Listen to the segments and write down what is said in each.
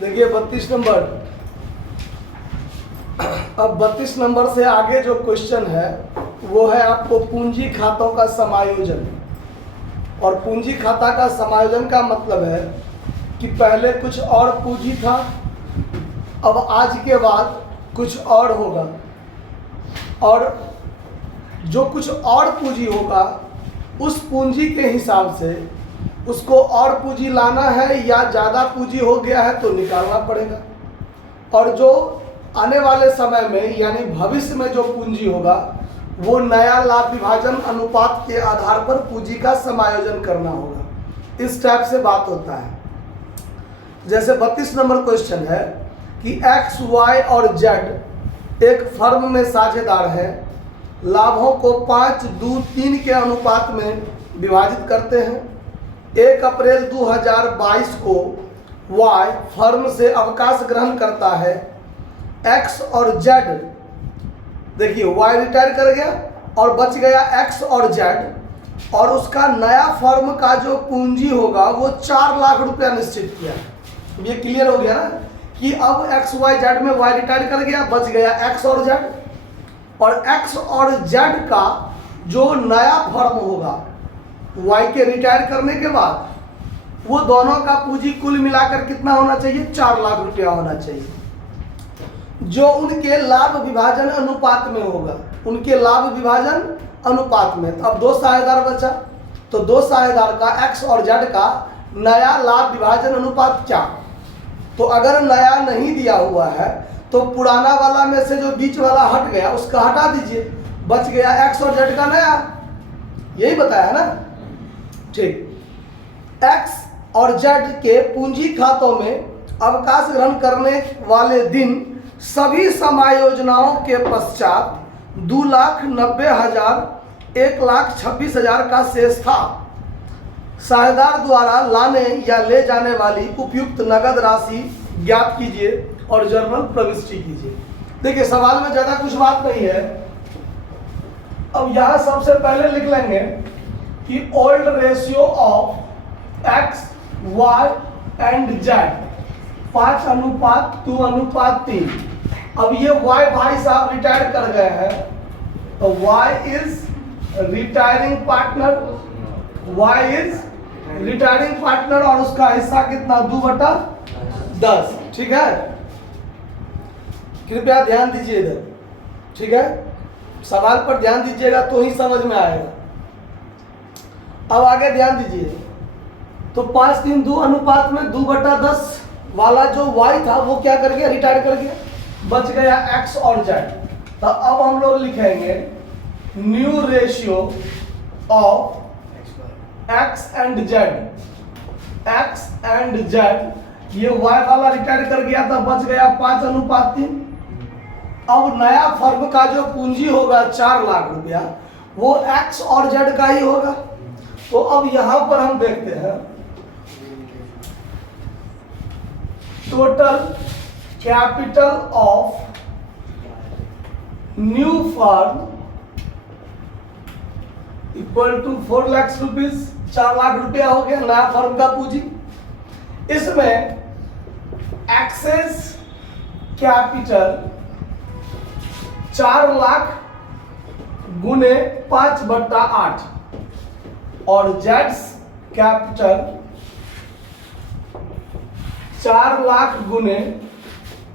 देखिए 32 नंबर। अब 32 नंबर से आगे जो क्वेश्चन है वो है आपको पूंजी खातों का समायोजन। और पूंजी खाता का समायोजन का मतलब है कि पहले कुछ और पूंजी था, अब आज के बाद कुछ और होगा, और जो कुछ और पूंजी होगा उस पूंजी के हिसाब से उसको और पूंजी लाना है, या ज़्यादा पूंजी हो गया है तो निकालना पड़ेगा। और जो आने वाले समय में यानी भविष्य में जो पूंजी होगा वो नया लाभ विभाजन अनुपात के आधार पर पूंजी का समायोजन करना होगा। इस टाइप से बात होता है। जैसे 32 नंबर क्वेश्चन है कि एक्स, वाई और जेड एक फर्म में साझेदार हैं, लाभों को 5:2:3 के अनुपात में विभाजित करते हैं। 1 अप्रैल 2022 को वाई फर्म से अवकाश ग्रहण करता है। एक्स और जेड, देखिए वाई रिटायर कर गया और बच गया एक्स और जेड, और उसका नया फर्म का जो पूंजी होगा वो 4 लाख रुपया निश्चित किया। ये क्लियर हो गया ना कि अब एक्स वाई जेड में वाई रिटायर कर गया, बच गया एक्स और जेड, और एक्स और जेड का जो नया फर्म होगा वाई के रिटायर करने के बाद वो दोनों का पूंजी कुल मिलाकर कितना होना चाहिए? 4 लाख रुपया होना चाहिए, जो उनके लाभ विभाजन अनुपात में होगा, उनके लाभ विभाजन अनुपात में। अब 2 साझेदार बचा, तो 2 साझेदार का एक्स और जेड का नया लाभ विभाजन अनुपात क्या? तो अगर नया नहीं दिया हुआ है तो पुराना वाला में से जो बीच वाला हट गया उसका हटा दीजिए, बच गया एक्स और जेड का नया। यही बताया ना, ठीक। एक्स और जेड के पूंजी खातों में अवकाश ग्रहण करने वाले दिन सभी समायोजनाओं के पश्चात 2,90,000 1,26,000 का शेष था। साझेदार द्वारा लाने या ले जाने वाली उपयुक्त नगद राशि ज्ञात कीजिए और जर्नल प्रविष्टि कीजिए। देखिए सवाल में ज़्यादा कुछ बात नहीं है। अब यहाँ सबसे पहले लिख लेंगे कि old ratio of X, Y and Z 5:2:3। अब ये वाई भाई साहब रिटायर कर गए हैं, तो Y is retiring partner, Y is retiring partner, और उसका हिस्सा कितना? 2/10। ठीक है, कृपया ध्यान दीजिए इधर, ठीक है, सवाल पर ध्यान दीजिएगा तो ही समझ में आएगा। अब आगे ध्यान दीजिए, तो 5:3:2 अनुपात में 2/10 वाला जो y था वो क्या कर गया? रिटायर कर गया, बच गया x और z। तो अब हम लोग लिखेंगे new ratio of x and z। x and z, ये y वाला रिटायर कर गया था, बच गया 5:3। अब नया फर्म का जो पूंजी होगा 4 लाख रुपया, वो x और z का ही होगा। तो अब यहां पर हम देखते हैं total capital of new firm equal to 4 lakh rupees. 4 lakh रुपया हो गया नया फर्म का पूंजी। इसमें एक्सेस कैपिटल 4 लाख गुने 5/8 और जेड्स कैपिटल 4 लाख गुने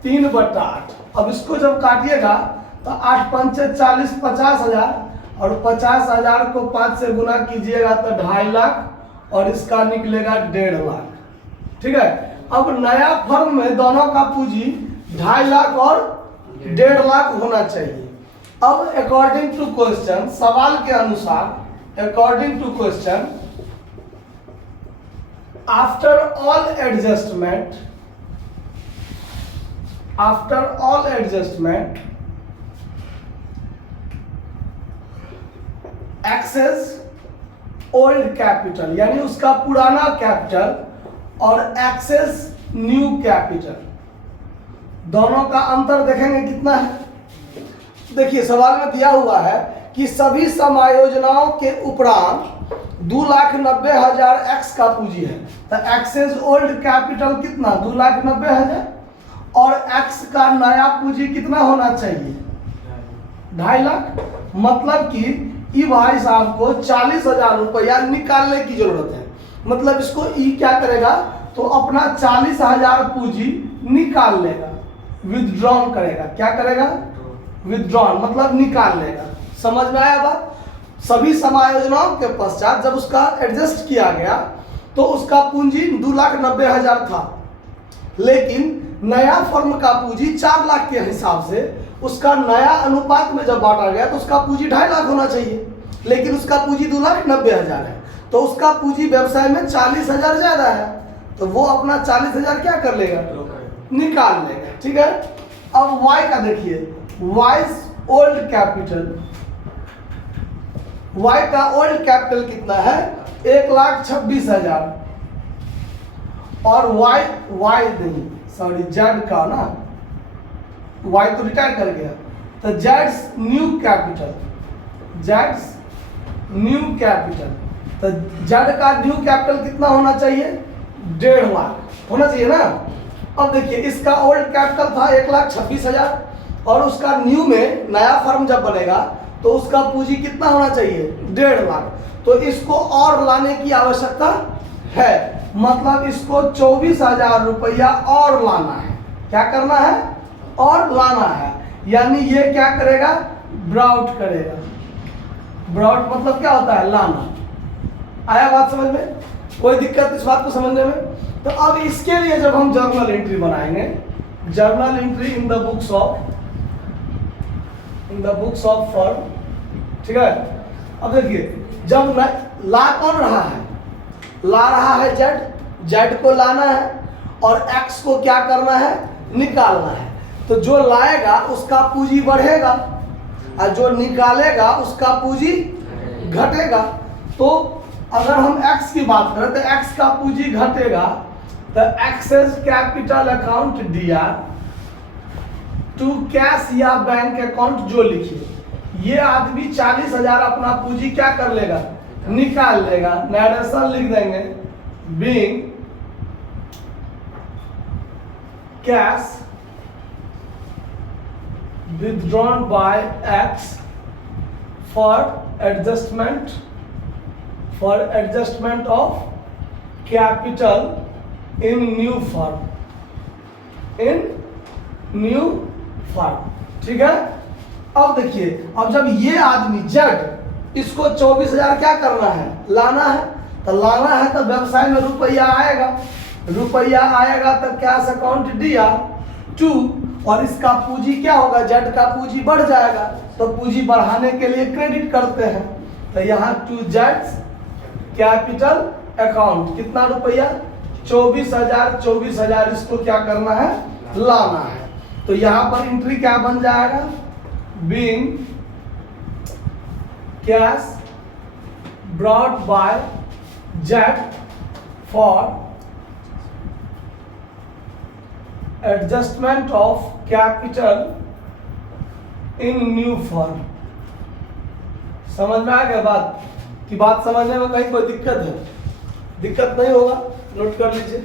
3/8। अब इसको जब काटिएगा तो 8 पंचे 40, 50,000, और 50,000 को 5 से गुना कीजिएगा तो 2.5 लाख, और इसका निकलेगा 1.5 लाख। ठीक है, अब नया फर्म में दोनों का पूंजी 2.5 लाख और 1.5 लाख होना चाहिए। अब अकॉर्डिंग टू क्वेश्चन, सवाल के अनुसार, according to question, after all adjustment, excess old capital यानी उसका पुराना कैपिटल और एक्सेस न्यू कैपिटल, दोनों का अंतर देखेंगे कितना है। देखिए सवाल में दिया हुआ है कि सभी समायोजनाओं के उपरांत 2,90,000 एक्स का पूंजी है, तो एक्सेस ओल्ड कैपिटल कितना 2,90,000 और एक्स का नया पूंजी कितना होना चाहिए 2.5 लाख। मतलब कि ई भाई साहब को 40,000 रुपया निकालने की जरूरत है। मतलब इसको ई क्या करेगा तो अपना 40,000 पूंजी निकाल लेगा, विथड्रॉन करेगा। क्या करेगा विथड्रॉन मतलब निकाल लेगा। समझ में आया बात। सभी समायोजनाओं के पश्चात जब उसका एडजस्ट किया गया तो उसका पूंजी 2,90,000 था, लेकिन नया फर्म का पूंजी 4 लाख के हिसाब से उसका नया अनुपात में जब बांटा गया तो उसका पूंजी 2.5 लाख होना चाहिए, लेकिन उसका पूंजी 2,90,000 है। तो उसका पूंजी व्यवसाय में 40,000 ज्यादा है, तो वो अपना 40,000 क्या कर लेगा निकाल लेगा। ठीक है। अब वाई का देखिए, वाइज ओल्ड कैपिटल, वाई का ओल्ड कैपिटल कितना है 1,26,000 और वाई नहीं सॉरी जेड का ना, वाई तो रिटायर कर गया, तो Jades new capital, Jades new capital, तो जेड का न्यू कैपिटल कितना होना चाहिए 1.5 लाख होना चाहिए ना। अब देखिए इसका ओल्ड कैपिटल था 1,26,000 और उसका न्यू में नया फर्म जब बनेगा तो उसका पूंजी कितना होना चाहिए 1.5 लाख। तो इसको और लाने की आवश्यकता है, मतलब इसको 24,000 रुपया और लाना है। क्या करना है और लाना है, यानी ये क्या करेगा ब्राउट करेगा। ब्राउट मतलब क्या होता है लाना। आया बात समझ में, कोई दिक्कत इस बात को समझने में। तो अब इसके लिए जब हम जर्नल एंट्री बनाएंगे, journal entry in the books of firm, ठीक है। अब देखिए जब ला कौन रहा है, ला रहा है जेड, जेड को लाना है और एक्स को क्या करना है निकालना है। तो जो लाएगा उसका पूंजी बढ़ेगा और जो निकालेगा उसका पूंजी घटेगा। तो अगर हम x की बात करें तो x का पूंजी घटेगा, तो एक्सेस कैपिटल अकाउंट दिया टू कैश या बैंक अकाउंट जो लिखिए, ये आदमी 40,000 अपना पूंजी क्या कर लेगा निकाल लेगा। नरेशन लिख देंगे being cash withdrawn by X for adjustment of capital in new firm, ठीक है। अब देखिए अब जब ये आदमी जेड इसको 24,000 क्या करना है लाना है, तो लाना है तो व्यवसाय में रुपया आएगा, रुपया आएगा तो कैश अकाउंट दिया 2 और इसका पूंजी क्या होगा जेड का पूंजी बढ़ जाएगा। तो पूंजी बढ़ाने के लिए क्रेडिट करते हैं, तो यहाँ 2 जेड्स कैपिटल अकाउंट कितना रुपया 24,000 इसको क्या करना है लाना है। तो यहाँ पर एंट्री क्या बन जाएगा being cash brought by Z for adjustment of capital in new firm. समझ में आ गया बात की, बात समझने में कहीं कोई दिक्कत है? दिक्कत नहीं होगा, नोट कर लीजिए।